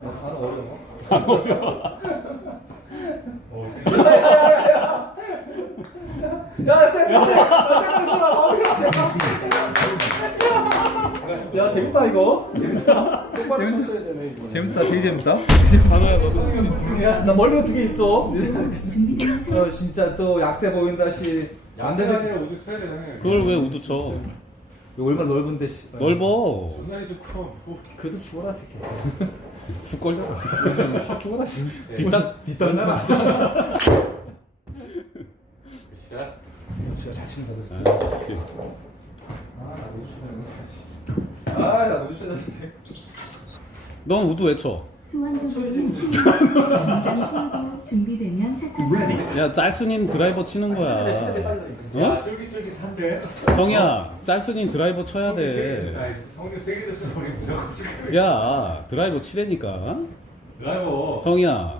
바로 어려워. 안 어려워. 야, 야, 재밌다 이거. 재밌다. 똑바로 쳤어야 되네 이거. 재밌다. 되게 재밌다. 단어야 너도. 야, 나 머리가 두 개 있어. 준비되면 진짜 또 약세 보인다 씨. 안 돼서 야세상에 우드 쳐야 되네. 그걸 왜 우드 쳐? 이거 얼마나 넓은데 씨. 넓어. 존나 좋고. 그래도 죽어라 새끼. 훅 걸려. 확 죽어라 씨. 뒷땅 나라. 샷. 제가 자신 가서. 아이씨. 나 너무 싫었는데. 넌 우드 왜 쳐? 수완도로는 긴장 준비되면 차 타세요. 야 짤스님 드라이버 치는 거야. 어? 쫄깃쫄깃한데. 성희야, 짤스님 드라이버 쳐야 돼. 성격 세게 됐어 우리 무조건 쓰고. 야 드라이버 치라니까. 드라이버. 성희야.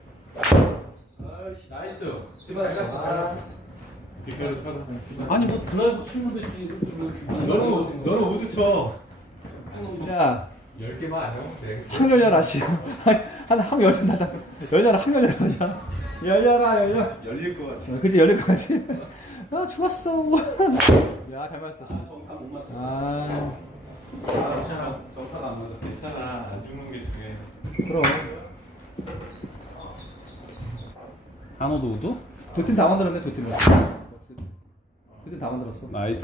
아이씨 나이스. 이번에 잘했어. 뒷배로 쳐라. 아니 뭐 드라이버 치면 되지. 너는 우드 쳐. 야, 10개만 안 하면 돼. 한 열려라 씨. 한한 열린다. 열려라 한 열려라. 열려라 열려. 열릴 것 같아. 그치 열릴 것 같지? 아 죽었어. 야 잘 맞았어. 정답 못 맞췄어. 아 괜찮아. 정타가 안 맞아. 괜찮아. 안 죽는 게 중요해. 그럼 한호도 우드? 두 팀 다 만들었네 두 팀을. 두 팀 다 만들었어. 나이스.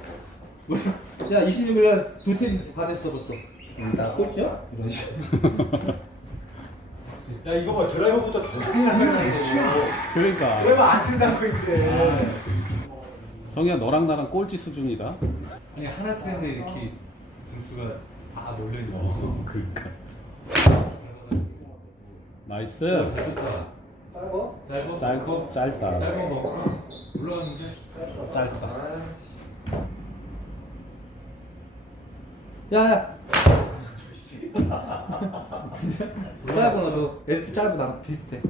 야 26일 두 팀 다 됐어 벌써. 나 꼴찌야? 이런 식. 야 이거 봐 드라이버보다 더 크게 날라가네. 그러니까. 드라이버 안 친다고 이제. 성희야 너랑 나랑 꼴찌 수준이다. 아니 하나 쓰는데 이렇게 점수가 다 몰려있는 그러니까. 나이스. 잘 쳤다. 짧어? 짧고 짧다. 짧은 거 올라왔는데 짧다. 야야. 짧은 너도 에디트 짧은 나랑 비슷해.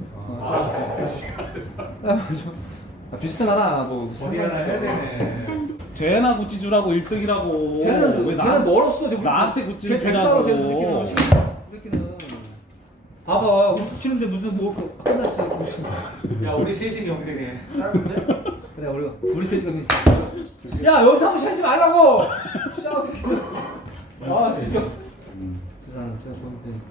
비슷해 나랑 뭐 어디 하나 해야 되네. 쟤나 구찌 주라고 1등이라고. 쟤는 멀었어. 쟤 나한테 굳이 대싸로 쟤 주냐고. 새끼는. 봐봐, 우리 치는데 무슨 뭐 끝났어. 무슨. 야 우리 셋이 경쟁해. 짧은데? 그래 우리 셋이 거기. 야 여기서 한번 쉬지 말라고. 샤워 새끼. 아 진짜. 세상 제가 좋은데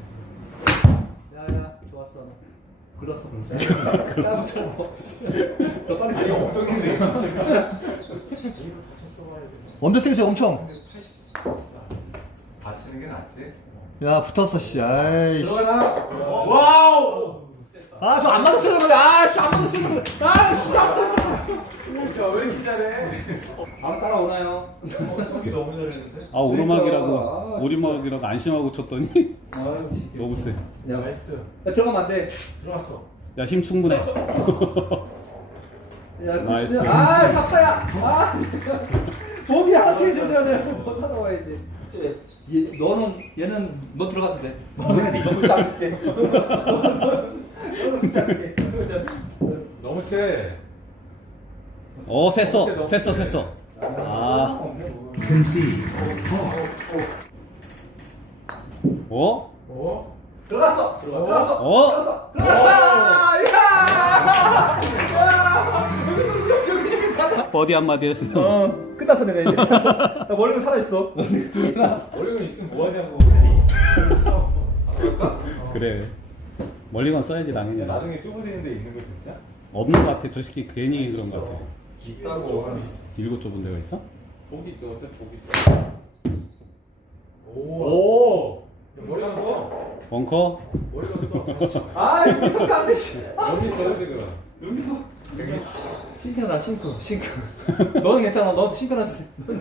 야야 좋았어. 글렀어. 짧은 짧어. 너 빨리 아니 엉덩이인데. 언더스윙 엄청. 다치는 게 낫지. 야 붙었어 씨. 아이씨. 들어가라. 와우. 아 저 안 맞았어요 그래. 아씨 안 맞았어요. 아씨 안 맞았어. 왜 이렇게 잘해? 바로 따라오나요? 성기 너무 잘했는데. 아 오르막이라고 오리막이라고 안심하고 쳤더니 아유 너무 세. 야 나이스. 들어가면 안 돼. 들어왔어. 야 힘 충분해. 야 나이스. 아 바빠야. 아 목이 하나씩 해줘야 돼. 못 따라와야지. 얘는 너 들어가도 돼. 너무 작게. 너무 작게. 너무 세. 셌어. 아. 어? 어? 들어갔어. 들어갔어. 어? 들어갔어. 야! 저기 버디 한마디 했어요. 끝났어 내가 이제. 나 머리가 살아 있어. 어려운 있으면 뭐하냐고. 그럴까? 그래. 멀리건 써야지 당연히. 야 나중에 좁아지는 데 있는 거 진짜? 없는 것 같아. 저 새끼 괜히 그런 것 같아. 있다고. 길고 좁은 데가 있어? 보기 있어. 어차피 보기 있어. 오. 야, 머리 감았어. 벙커? 머리 감았어. 아 이거 턱도 안 돼. 씨. 머리 걸어야 되더라. 여기도. 싱크나 싱크. 너는 괜찮아. 너 싱크나서.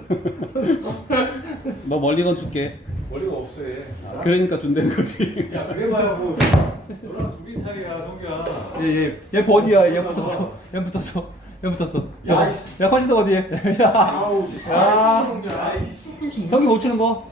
너 멀리건 줄게. 머리가 없어 얘. 그러니까 준다는 거지. 야 그래봐야 뭐 너랑 두 개 차이야 성규야. 얘 버디야. 얘 붙었어. 얘 붙었어. 야 컨시더 어디에? 야. 아우. 야. 성규야. 아이씨. 형이 못 치는 거?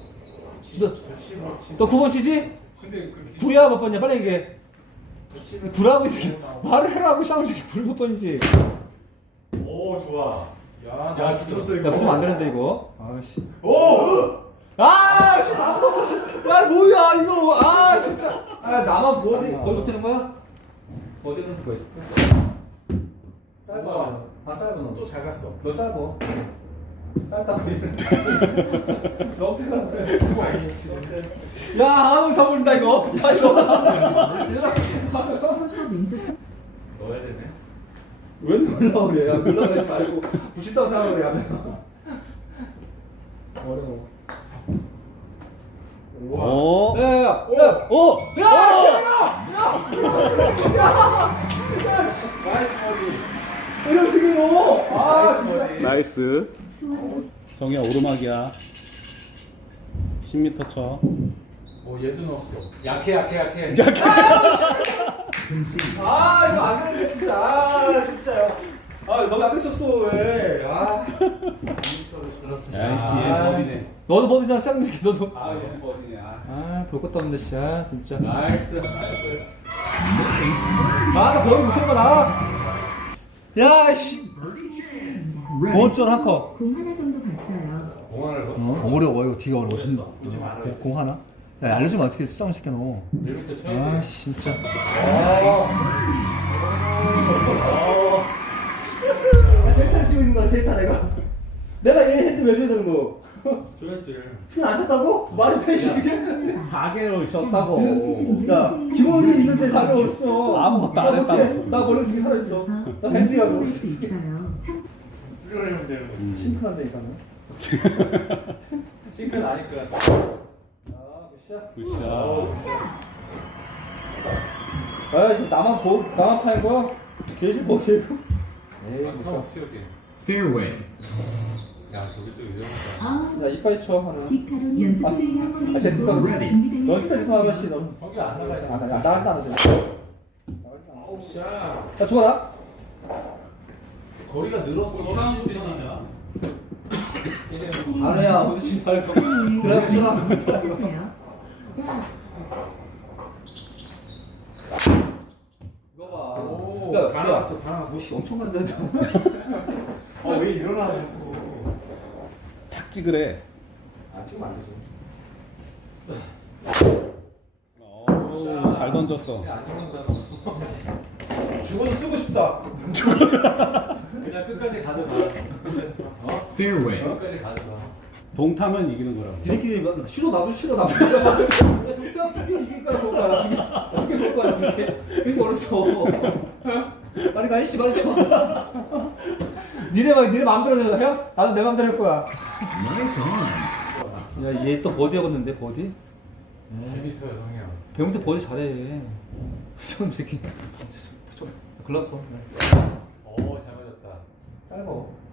너 9번 치지? 근데 그 불이야 몇 번이야? 빨리 얘기해. 불하고 있어. 말을 해라고 샤워 새끼 불몇 번이지? 오 좋아. 야 붙었어 야 붙으면 안 되는데 이거. 아씨. 오. 아씨 다 붙었어. 씨. 야 뭐야 이거. 아 진짜. 아 나만 버디 못하는 거야? 버디는 그거 있어. 짧아. 아 짧아 너. 또 잘 갔어. 너 짧아. 짧다고 그랬는데. 너 어떻게 하는 거야? 그거 아니지. 야 한우 사버린다 이거. 어떡하죠? 슈퍼 왼쪽 넣어야 되네. 왜 놀라 그래? 야 놀라지 말고 부신다고 생각을 하면 어려워. 오. 야야야. 오. 야! 나이스 버디. 이런 어떻게 넣어? 아 나이스 진짜. 버디. 나이스. 수원 정이야 오르막이야. 10m 쳐. 오 얘도 넣었어. 약해. 아 이거 안 되는데 진짜. 아 진짜요. 아 너무 약간 쳤어 왜? 아. 야이씨 아. 버디네. 너도 버디잖아 쌍미ski 너도. 아 얘 버디냐. 아볼 것도 없는데 진짜 진짜. 나이스. 아나 버디 못한 거나. 야 씨. 원줄 한 컵. 공 하나 정도 봤어요. 공항을 넣어. 어려워 이거 뒤가 어려워. 보지 말아요. 공 하나? 야 알려주면 어떻게 쌍 시켜 너. 1m 쳐야 돼. 아 진짜. 세타를 찍고 있는 거야 세타 내가 얘 핸드 왜 줘야 되는 거? 줘야지. 손안 쳤다고? 말이 돼 이게? 4개월 쉬었다고. 야 기본이 있는데 사려 없어. 아무것도 안 했다고. 나 원래 그렇게 살아있어. 나 핸드하고 할 수 있어요. 참 수련하면 되는 거지. 싱크한데 이거는. 싱크는 아니까. 아 굿샷. 굿샷. 아 지금 나만 파는 거야? 계속 버티고. 에이 아, 무서워. 튀어게. Fairway. 야 저기 또 위험하다. 아, 야 이빨 쳐 하나. 뒷카론 연습 수행할 차례 제 있고 뒷카론 준비되면 연습해서 좀 하나씩 너. 저기 안 나가야 돼. 나할때 안 하죠. 아우 샷. 자 죽어라. 거리가 늘었어. 아니야 어디 지금 할 거. 드라이브 쳐라. 시작하세요. 이거 봐. 오, 야, 다 야. 나왔어, 다 나왔어. 씨 엄청 많은데 저. 왜 일어나 자꾸. 탁 찍으래. 안 찍으면 안 되죠. 잘 던졌어. 안 찍는다. 죽어서 쓰고 싶다. 그냥 끝까지 가져봐. 됐어. Fairway. 끝까지 가져봐. 동타면 이기는 거라고. 니네끼리 막 싫어 나도 싫어 나도 싫어. 두개 이길 거야 볼 거야. 두개 볼 거야 두 개. 이거 어렸어. 빨리 가 이씨 빨리 쳐. 니네 마음대로 해? 나도 내 마음대로 할 거야. Nice on. 야 얘 또 버디 하겠는데 버디? 10m야 성이야. 배웅태 버디 잘해. 저 새끼. 글렀어. 오, 잘 맞았다. 짧아.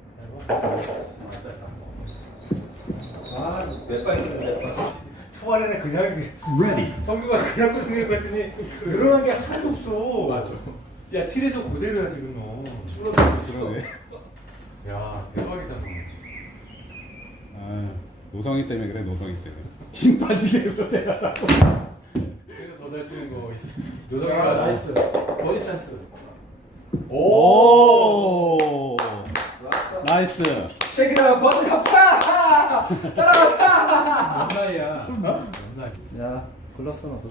맞았다. 아, 몇발 있었는데 몇 발. 초반에는 그냥 Ready. 성규가 그냥 꼴등해 봤더니 늘어난 게 하나도 없어. 맞아. 야, 7에서 그대로야 지금 너. 줄어들고 있어. 그러네. 야, 대박이다 너. 아, 노성이 때문에 그래 노성이 때문에. 힘 빠지게 해서 제가 자꾸. 그래서 더 잘 치는 거. 노성이가 나이스. 버디 찬스. 오. 나이스. 쉐이크다 버디 합차! 따라가자! 뭔 나이야? 어? 뭔 나이? 야, 글렀어 나도.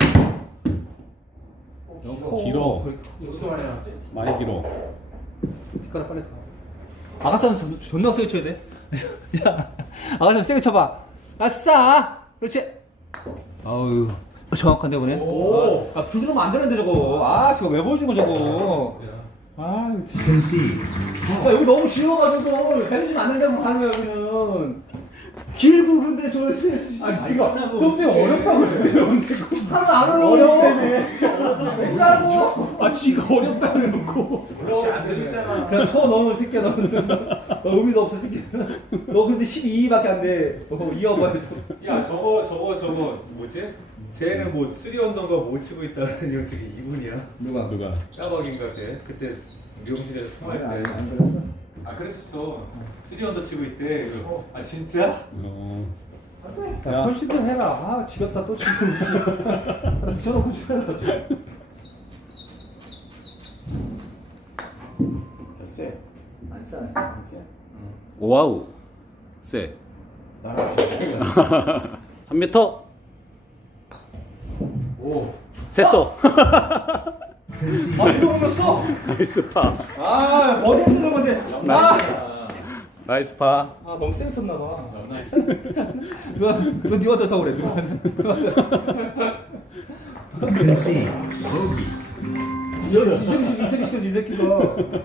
길어. 무슨 말이 나왔지? 많이 길어. 뒷가락 빨리 가. 아가처럼 존나 세게 쳐야 돼. 야, 아가처럼 세게 쳐봐. 아싸! 그렇지. 아우, 정확한데 보네. 오. 아, 부드러우면 안 되는데 저거. 아, 저거 왜 보여준 거 저거. 아, 진짜. Concede. 여기 너무 길어가지고 해주시면 안 된다고 하는 거야 여기는. 길고 근데 저 아니 네가 좀 어렵다고 그래. 하나 안 어려워. 어렵다고. 아 지가 어렵다 그래놓고. 그렇지 안 되잖아. 그냥 쳐 넣으면 새끼야 너는. 너 의미도 없어 새끼. 너 근데 12밖에 안 돼. 이어봐야 돼. 야, 저거 뭐지? 쟤는 뭐 3언더가 못 치고 있다는 게 어떻게 이분이야? 누가? 까박인가 걔? 그때 미용실에서 통화할 때. 안 그랬어? 아 그랬었어. 3언더 치고 있대. 아 진짜? 야, 야. 컨시드 해라. 아, 지겹다. 또 지금. 붙여놓고 좀 해라. 세. 안 써. 와우. 쎄. 나랑 비슷하게 갔어. 1m. 오. 셌어. Concede. 아, 이거 올렸어. 나이스 파. 아, 어디 쓰는 건데? 아, 나이스 파. 너무 세게 쳤나 봐. 누가 네가 더 그래. 누가 Concede. Bogey. 이 새끼 시켰어, 이 새끼가.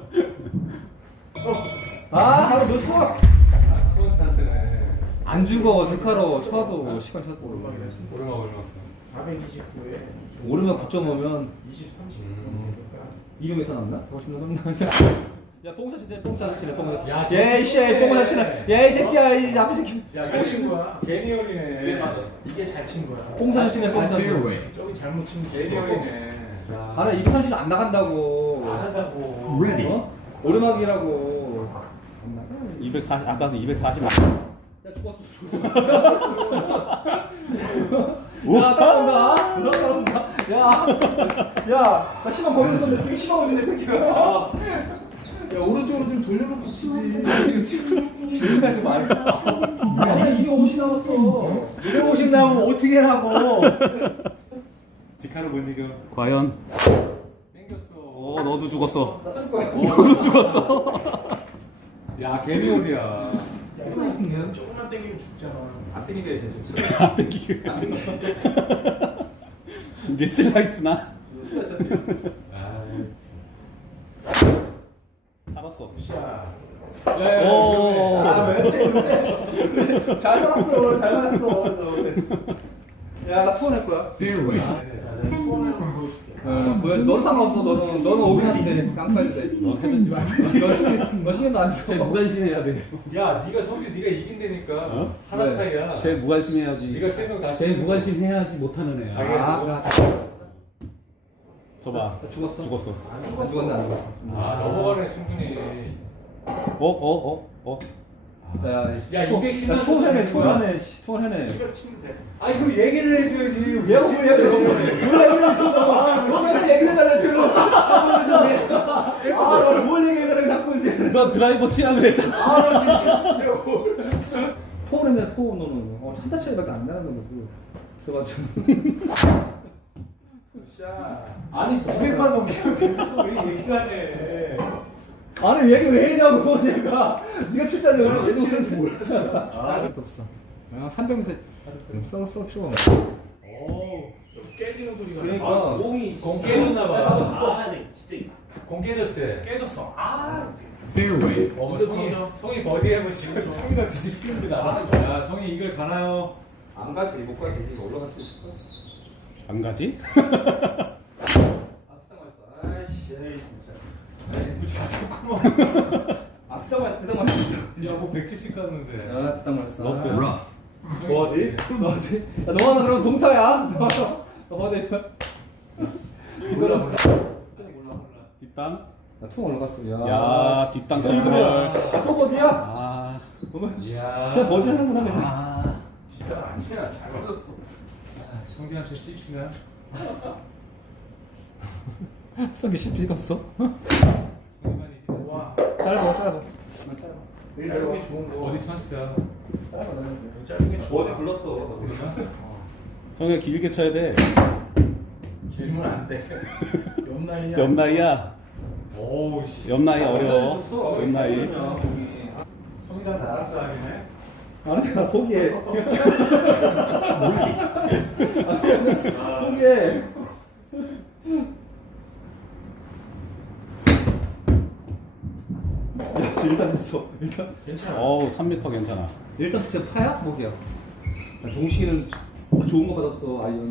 아, 바로 너 수학. 수원 찬스네. 안 죽어, 데카로 쳐도 시간 쳐도. 오르막. 429에 오르면 9.5면 20, 30. 200m 남나? 50m 남나? 야, 뽕차 치네, 뽕차 치네, 뽕차. 야, 야, 이 씨, 뽕차 치네. 야, 이 새끼야, 이 나쁜 새끼. 야, 이거 친 거야. 개니얼이네. 이게 잘 친 거야. 뽕차 치네, 뽕차 치네. Fairway. 저기 잘못 친 거. 개니얼이네. 아, 나 230은 안 나간다고. 안 한다고. Ready. 어? 오르막이라고. 240 아까서 240. 야, 죽었어. 야, 따라온다. 누가 따라온다. 야, 나 시간 걸리고 있었는데 되게 시간 걸리네, 새끼가. 야, 오른쪽으로 좀 돌려놓고 치지. 지금까지 말. 아니야, 250 남았어. 250 나오면 어떻게 하고? 디카를 못 이겨. 과연. 땡겼어. 너도 죽었어. 나 쏠 거야. 너도 죽었어. 야, 개니얼이야. 수고하세요. 조금만 땡기면 죽잖아. 안 때리게 이제 좀. 안 땡기게. 이제 슬라이스나. 살았어. 샷. 오. 잘 살았어, 잘 살았어. 야, 나 투혼할 거야. Fairway. 소원을 좀 보여줄게. 너는 상관없어. 너는 오긴 하는데 깡패인데. 너 해든지 말고. 너 신경도 안 써. 무관심해야 돼. 야, 네가 성규 네가 이긴다니까. 어? 하나 왜? 차이야. 쟤 무관심해야지. 네가 세명 다. 쟤 무관심해야지 못하는 애야. 자기- 아, 저봐. 죽었어? 죽었어. 안 죽었네, 안 죽었어. 아, 넘어가네 충분히. 야, 야, 210 만 투혼하네. 이걸 치면 돼. 아니 그럼 얘기를 해줘야지. 얘가 뭘 얘기해? 몰라, 시간에 얘기해달라, 지금. 뭘 얘기해달라, 자꾸 이제. 너 드라이버 치라 그랬잖아. 포옹했네, 포옹 너는. 한타 차이밖에 안 나는 거고. 그래가지고. 샷. 아니 200만 넘기면 된다고 왜 얘기를 하네. 아니, 얘기 왜 했냐고, 얘가. 네가 칠자냐, 그래. 너 칠인지 몰랐어. 나도 없어. 300m 써 필요가 없어. 오. 깨지는 소리가. 그러니까. 공 깨졌나 봐. 공 깨졌지. 깨졌어. 아. Fairway. 성이 버디 해보시고 성이가 뒤집히는데 나가는 거야. 성이 이걸 가나요? 안 가지, 못 가지. 올라갈 수 있을 거야. 안 가지? 아이씨, 진짜. 잘 쳤구만. 듣다 말했어. 야뭐 170 갔는데. 듣다 말했어. 러프. Rough. 어디? 어디? 야, 너는 그럼 동타야. 너 어디? 몰라. 뒷땅. 나퉁 올라갔어. 야, 뒷땅 이거야. 컨트롤. 또 버디야? 아. 이야. 그냥 버디 하는구나, 그냥. 아니야 잘 맞았어. 성규한테 씹히나? 성기 CP 갔어? 성규만 이기네. 와. 짧아. 짧은 게 좋은 거. 어디 찬스야? 짧은 게 좋아. 어디 불렀어? 성현 길게 쳐야 돼. 길면 안 돼. 옆 나이야. 옆 나이야. 오우 씨. 옆 나이 어려워. 옆 나이. 성이랑 나랑 싸움이네. 아니, 나 포기해. 포기해. 야, 일단 했어. 괜찮아. 어우, 3m 괜찮아. 일단 진짜 파야? 포기야. 동식이는 좋은 거 받았어, 아이언.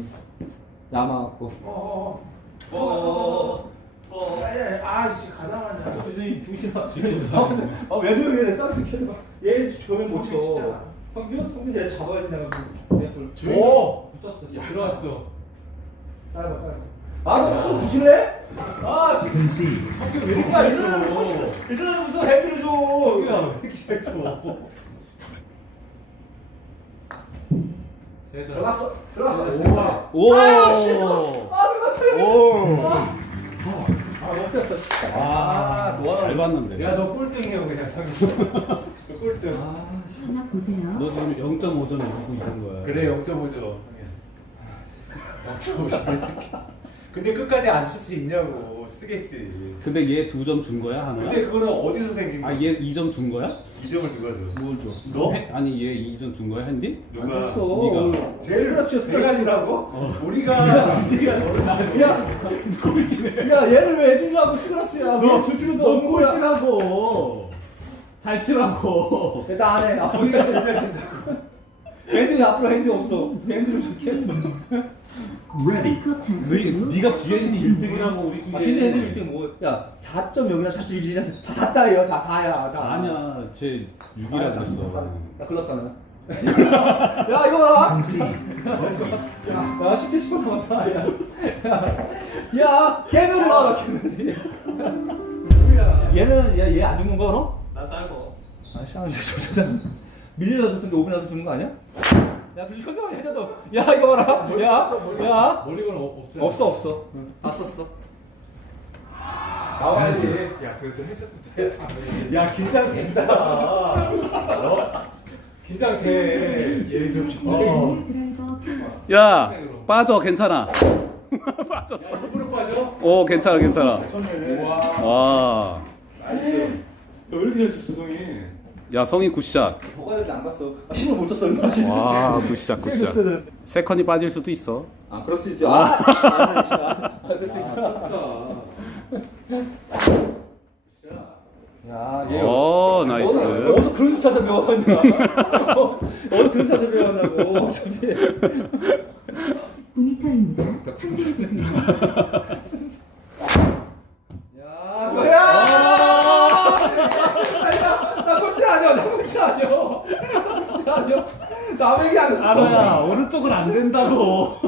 야마 갖고. 아이씨 가다마냐. 중신아, 지금. 왜 조용히 해? 짱 켜봐. 얘 조용히 못 쳐. 성규 쟤 잡아야 되냐고. 오! 붙었어. 들어왔어. 짧아. 아, 너 성규 부실래? 아, 지금. Concede. 성규 왜 이렇게 야, 잘 이들은 쳐? 무슨 해주를 줘. 성규야 왜 이렇게 잘 쳐? 세다. 들어갔어. 오! 아, 싫어. 아, 누가 틀려. 오! 너무 셌어. 잘 봤는데. 야 너 꼴등이야 그냥 성규. 너 꼴등. 하나 보세요. 너 지금 0.5점 이기고 있는 거야. 그래 0.5죠. 0.5점. 근데 끝까지 안 쓸 수 있냐고. 쓰겠지. 근데 얘 2점 준 거야 하나? 근데 그거는 어디서 생긴 거야? 아얘 2점 준 거야? 2점을 누가 줘? 뭘 줘? 너? 아니 얘 2점 준 거야 핸디? 누가? 줬어. 네가. 제일 스크래치라고? 우리가 너를 나지? 야 얘를 왜 해주냐고 스크래치야. 너줄 필요도 없는 거야. 치라고. 잘 치라고. 나 안 해. 아, 거기가 들려진다고. 핸드 앞으로 핸드 없어. 핸드를 줄게. Ready. 컵 전체로 네가 GND 1등이라고 우리 중에. 아, 진짜 핸드 1등 뭐? 야 4.0이나 4.1이나 다 4다예요. 다 4야. 나. 아니야 쟤 6이라고 했어. 나 글렀어 나. 야 이거 봐라. Concede. 야 17초 남았다. 야 개면이 나와 개면이. 얘는 얘 안 죽는 거 그럼? 나 짧어. 아 시간 진짜 밀려서 줬던데 5분 나서 주는 거 아니야? 야 빌려서 해줘도. 야 이거 봐라. 야. 멀리건 없잖아. 없어. 다 썼어. 나와야지. 야 그래도 해줘도 돼. 야 긴장된다. 긴장돼. 얘도 드라이버 큐 야 빠져 괜찮아. 무릎 빠져? 오 괜찮아. 와. 와. 나이스. 왜 이렇게 잘 쳤어, 성이? 야 성희 굿샷. 뭐가 되는지 안 봤어. 힘을 못 줬어 얼마나. 와 굿샷. 세컨이 빠질 수도 있어. 아 그럴 수 있죠. 그럴 수 있구나. 야, 얘 오 나이스. 어디서 그런 샷을 배워왔냐? 어디서 그런 샷을 배웠냐고. 어차피. 9m입니다. 참고해 주세요. 야, 좋아. 야! 나 꼴찌 아니야. 나 꼴찌 아니야. 남에게 안 했어. 알아야 오른쪽은 안 된다고.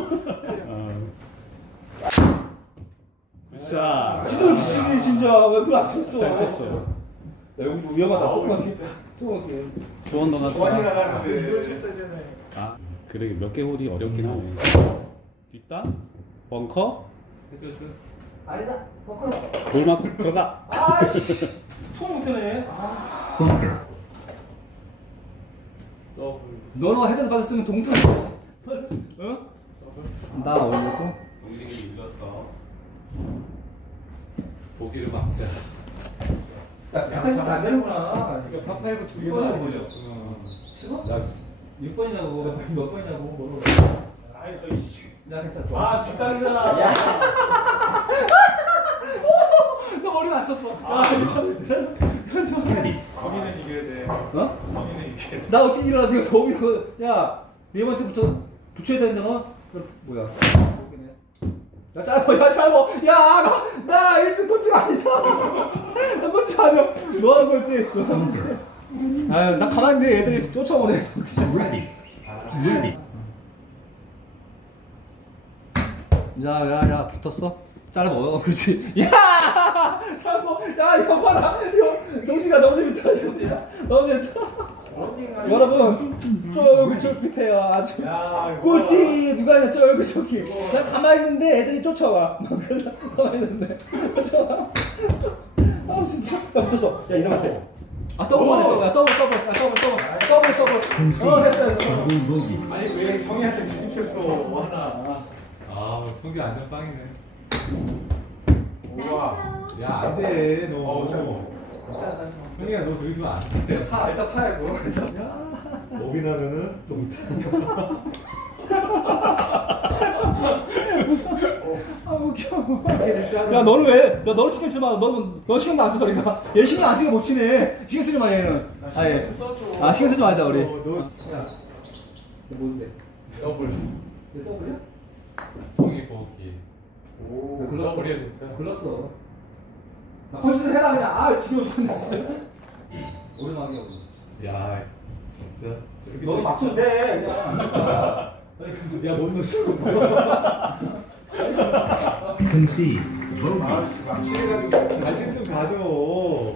굿샷. 진짜 지지 진짜 왜 그걸 안 쳤어? 잘 쳤어. 야, 여기도 위험하다. 조금만 조원 너가 많이 나가는데. 쳤어야 되네. 아 그래 몇 개 홀이 어렵긴 하네. 뒷다 벙커 아니다. 돌막 들어가. 아씨. 통 못하네. Bunker. 너는 헤드에서 맞았으면 동점. 응? 나 올리고. 동생이 밀렸어. 보기를 막자. 야, 사실 안 되는구나. 이거 파파이브 두 개도 이거는 안 뭐죠? 밀렸어. 나 6번이냐고 몇 번이냐고 뭐로. 아니 저기 야 괜찮아. 좋아. 뒷땅이잖아. 너 머리가 안 썼어. Ready. 성인은 이겨야 돼. 어? 성인은 이겨야 돼. 나 어떻게 일어나? 네가 더 이거. 야, 네 번째부터 붙여야 되는데 너. 뭐야? 야 짧아. 야, 나 1등 꼴찌가 아니다. 나 꼴찌 아니야. 너 하는 꼴찌. 아유, 나 가만히 있는데 애들이 쫓아오네. Ready. Ready. 야, 붙었어? 짧아. 그렇지. 야! 짧아. 야, 이거 봐라. 이거 정신가 너무 재밌다. 이거. 너무 재밌다. 여러분, 저기 밑에요. 아주. 야, 이거 꼴찌 누가 했냐 저기. 나 가만히 있는데 애들이 쫓아와. 가만히 있는데 쫓아와. 아 진짜. 야 붙었어. 야 이러면 안 돼. 아 더블만 해. 더블. Concede. 했어. Double bogey. 아니 왜 성희한테 뒤집혔어? 하나. 아 성희 안전 빵이네. 우와. 야 안돼 너. 잠깐만. 성희야 너 그러면 안 돼. 일단 파야고. 오비 나면은 좀. 아 웃겨. 야 너는 왜? 야 너는 신경 쓰지 마. 너 신경도 안 써 저리가. 얘 신경 안 쓰게 못 치네. 신경 쓰지 마 얘는. 아예. 아 신경 쓰지 말자 우리. 너 야. 뭔데? 더블. 얘 더블이야? 성희 보기. 오. 더블이야 진짜. 글렀어. 나 컨시드 해라 그냥. 아 지겨워 죽겠네 진짜. 오랜만에 하고. 야 진짜. 저렇게 너 맞추면 돼 그냥. 야못 넣었어. Concede. Bogey. 아씨 망치해가지고. 관심 좀 가져.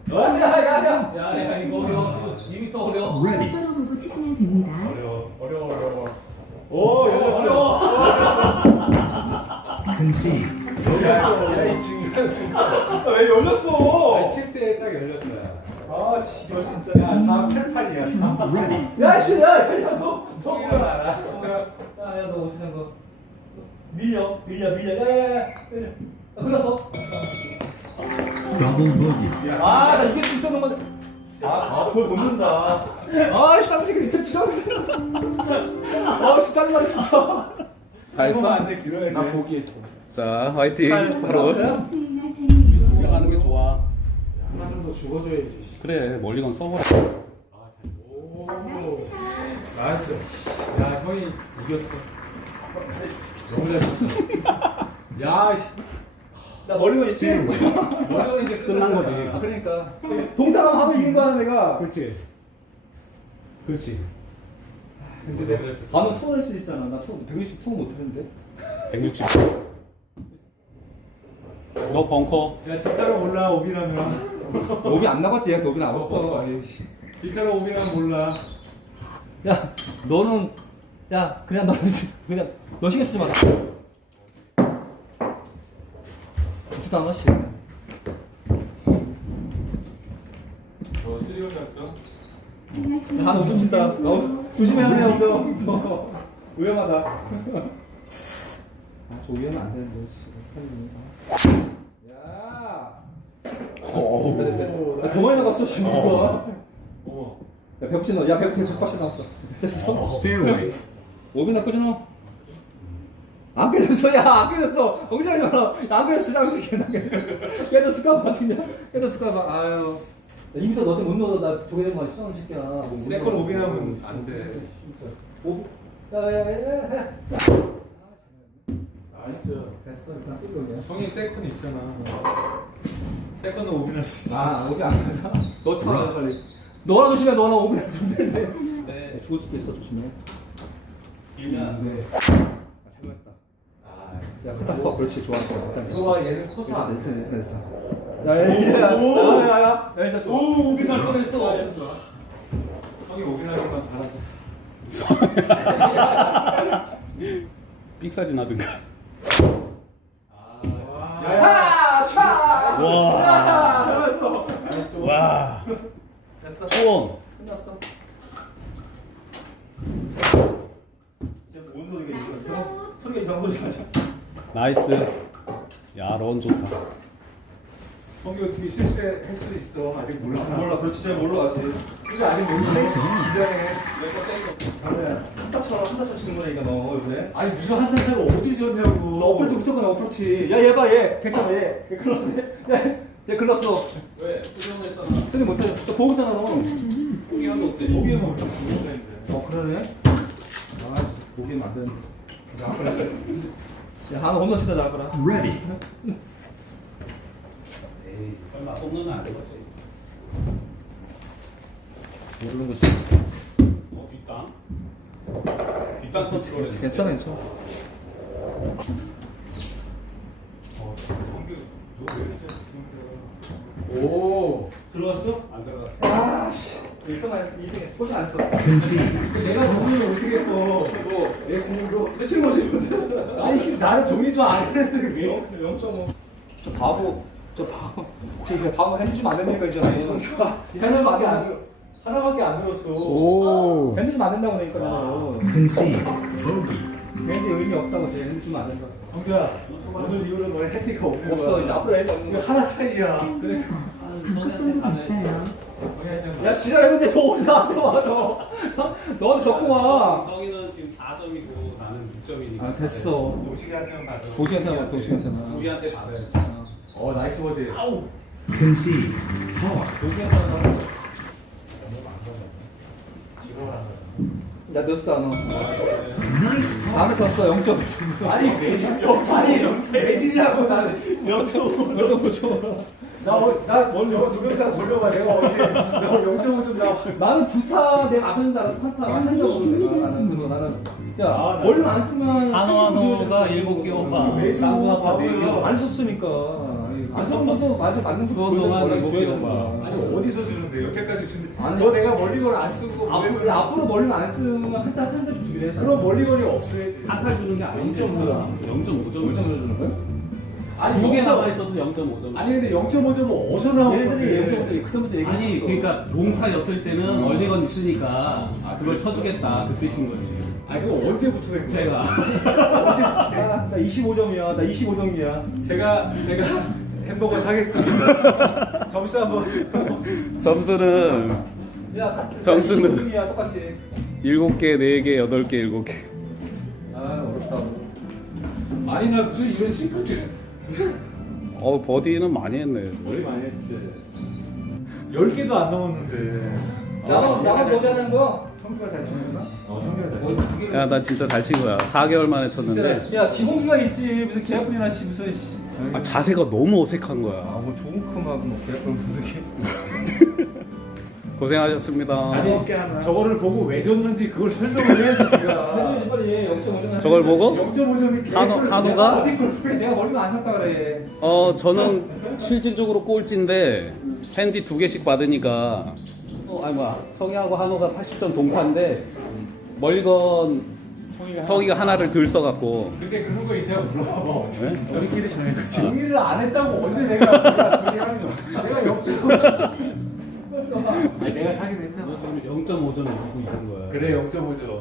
야 이거 어려워. 이미 또 어려워. Ready. 똑바로 보고 치시면 됩니다. 어려워. 오 열렸어. Concede. 야이 중요한 순간. 왜 열렸어? 칠때 딱 열렸다. 아 지겨 진짜. 야 다음 캘판이야. Ready. 야씨 야너 성희는 알아. 야너 어떻게 한 거? 밀려. 야야야. 흘렀어. 더블 보기. 나 이길 수 있었는 건데. 그걸 못 넣는다. 쌍식이 이 새끼 쌍식. 짜증나 진짜. 다 했어? 안돼 길어야 나 돼. 포기했어. 자 화이팅 바로 가는 게 좋아. 하나 좀 더 죽어줘야지. 그래 멀리건 써버려. 오. 나이스 샷. 나이스. 야 성이 이겼어. 너무 잘했어. 야, 씨. 나 멀리건 있지? 머리가 이제 끝난 거지. 그러니까 동타랑 하고 이긴 거야 내가. 그렇지. 그렇지. 근데 내가 나는 투어할 수 있잖아. 나 투어 160 투어 못 했는데. 160. 너 벙커. 야 뒷가로 몰라 오비라면. 오비 안 나갔지? 얘 오비 나갔어. 아이씨. 뒷가로 오비라면 몰라. 야, 너는 그냥 너 신경 쓰지 마. 죽지도 않아 씨. 너 쓰리온 났어? 나 웃음 진짜. 조심해야 해 오늘. 위험하다. 저 위험은 안 되는데. 씨. 야. 더 많이 나갔어 지금. 어머. 야 100% 넣어. 야 100% 나왔어. 됐어. 페어웨이. 오비 나쁘잖아. 안 깨졌어. 안 깨졌어. 엉덩이 마라. 안 깨졌어. 깨졌을까봐 그냥. 깨졌을까봐. 아유. 이미서 너한테 못 넣어서 나 저게 된거 아니야? 새끼야. 세컨 오비라면 안 돼. 오. 야야야야. 나이스. 됐어. 일단 쓰고 그냥. 성이 세컨 있잖아. 세컨은 오비 날수 있어. 오비 안 된다. 너 쳐라 빨리. 너나 조심해. 너나 오비 날 준비해. 네. 죽을 수도 있어. 조심해. 네. 잘못했다. 야, 크다 커. 그렇지, 좋았어. 이거 얘는 커서 안 돼. 됐어. 야, 일단 좀. 오, 오비 날 뻔했어. 성이 오비 나기만 바라서. 삑사리 나든가. 야, 차! 와. 잘했어. 와. 됐어. 투원. 끝났어. 지금 뭔 소리가 소리가 이상한 소리가 나죠? 나이스. 야, 런 좋다. 성이 어떻게 실수할 수도 있어. 아직 몰라. 몰라, 그렇지, 잘 몰라, 아직. 이거 아직 모르는데 긴장해. 한타처럼 치는 거야, 이거 너, 그래? 아니 무슨 한 살차가 어디 졌냐고. 너 어프로치 무조건 어프로치. 야, 얘 봐, 얘. 괜찮아, 얘. 얘 글렀어. 얘 글렀어. 왜? 수정했잖아. 소리 못해. 너 보고 있잖아, 너. 포기한 거 어때? 거기에 뭐 모르겠는데. 그러네. 보기엔 안 되는데. 야, 하나 홈런 치다 잘 거라. Ready. 에이, 설마 홈런은 안 되겠지. 모르는 거지. 뒷땅? 뒷땅 컨트롤 했는데. 괜찮아. 성규 너왜 이렇게 오. 들어갔어? 안 들어갔어. 아, 씨. 1등 안 했어. 2등 했어. 포지 안 했어. 근시. 내가 정리를 어떻게 했고 내 스님으로 끝인 거지. 아니 씨, 나는 정리도 안 했는데 왜 0.5. 저 바보. 지금 바보 해주시면 안 된다니까, 이제. 아니 성규가 하나밖에 안 들었어. 오. 해주시면 안 된다고 그러니까. 근시. 보기. 괜히 의미 없다고 이제 해주시면 안 된다. 성규야 오늘 이후로 너의 혜택가 없는 없어. 거야. 이제 앞으로 해도 없는 이거 거야. 하나 차이야. 그래. 그 정도 됐어요. 야, 지랄했는데 너 어디 나한테 와, 너. 너한테 졌구만. 성인은 지금 4점이고 나는 6점이니까. 아, 됐어. 도시한테만 받아. 도시한테만, 도시한테만. 우리한테 받아야지. 나이스 버디. 근시. 파워. 도시한테만 받아. 야, 넣었어, 너. 나이스 파워. 나는 졌어, 0.5. 아니 매진이라고 나는 0.5초. 나 먼저 동영상 돌려봐. 내가 어디 너 0.5점 나와. 나는 두타 내가 앞에 줄 알았어. 3타 한다고 내가. 나는. 야, 원래 안 쓰면. 한화가 7개 오바. 나무가 바보야. 안 썼으니까. 안 썼는 것도 맞아, 맞는 것도 수원동안 원래 7개 줘야 오바. 된다. 아니 어디서 주는데 여태까지 주는데 아니, 너 내가 멀리건 안 쓰고 앞으로, 앞으로 멀리는 안 쓰면 한타 주기로 해. 그럼 멀리건이 없어야지. 한탈 주는 게 아니지. 0.5점. 주는 거야? 아니 2개 0.5 남아 있어도 0.5점. 아니 근데 0.5점은 어디서 나온 얘네들이 건데? 얘기했던 그때부터 얘기했어. 아니 그러니까 동타였을 때는 얼리건 있으니까 그걸 쳐주겠다 그 뜻인 거지. 아 이거 언제부터 된 거야? 나 25점이야. 나 25점이야. 제가 햄버거 사겠습니다. 점수 한번. 점수는 야, 같은 점수는- 25점이야. 똑같이. 7개, 4개, 8개, 7개. 아, 어렵다. 아니 나 무슨 이런 시크트. 버디는 많이 했네. 머리 많이 했지. 10개도 안 넘었는데. 나만 모자란 거? 성규가 잘 치는구나? 성규가 잘 뭐, 치는 그게- 야, 나 진짜 잘 친 거야. 4개월 만에 쳤는데. 야, 기본기가 있지. 무슨 계약분이나 씨 무슨 씨. 아, 자세가 너무 어색한 거야. 아, 뭐 좋은 큼하고 뭐 계약분 무슨 게. 고생하셨습니다. 저거를 보고 왜 줬는지 그걸 설명을 해야지 네가. 해줘야지 빨리 0.5점. 저걸 보고 0.5점이 한우가? 내가 멀리면 안 샀다 그래. 저는 실질적으로 꼴찌인데 핸디 2개씩 받으니까 성희하고 한호가 80점 동파인데 멀건 성희가 하나를 들 써갖고. 근데 그런 거 있냐고 물어봐. 네? 우리끼리 정해가지고 정리를 안 했다고 언제 내가 둘이 하는 거야. 내가 0.5점. 아니 내가 사긴 했잖아. 0.5점 이기고 있는 거야. 그래 0.5점.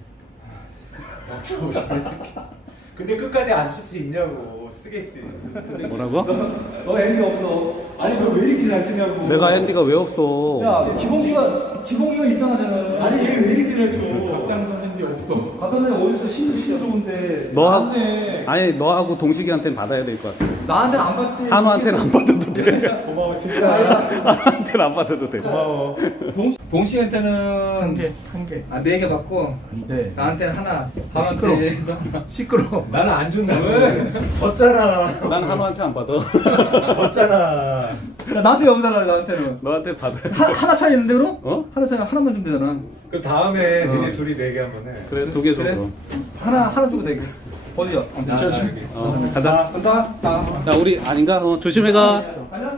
0.5점. 근데 끝까지 안 쓸 수 있냐고. 쓰겠지. 뭐라고? 너 애기 없어. 아니 너 왜 이렇게 잘 치냐고. 내가 핸디가 왜 없어? 야, 기본기가 있잖아, 쟤는. 아니 얘 왜 이렇게 잘 쳐. 갑장선 핸디 없어. 가끔은 어디서 신도 좋은데. 맞네. 아니 너하고 동식이한테는 받아야 될 것 같아. 나한테는 안 받지. 한우한테는 안 받아도 돼. 고마워 진짜. 한우한테는 안 받아도 돼. 고마워. 동식한테는 한 개. 아, 4개 받고. 네. 나한테는 하나. 밤한테 시끄러워. 나는 안 준다. 왜? 졌잖아. 난 한우한테 안 받아. 졌잖아. 야, 나한테 왜 달라, 나한테는. 너한테 받아야 돼. 하나 차이 있는데, 그럼? 어? 하나 차이 하나만 주면 되잖아. 그 다음에 니네 둘이 4개 한번 해. 그래 2개 줘. 그래? 그럼. 하나 주고 4개. 어디야? 아, 여기. 가자. 간다. 아. 야 우리 아닌가? 조심해 가. 안녕.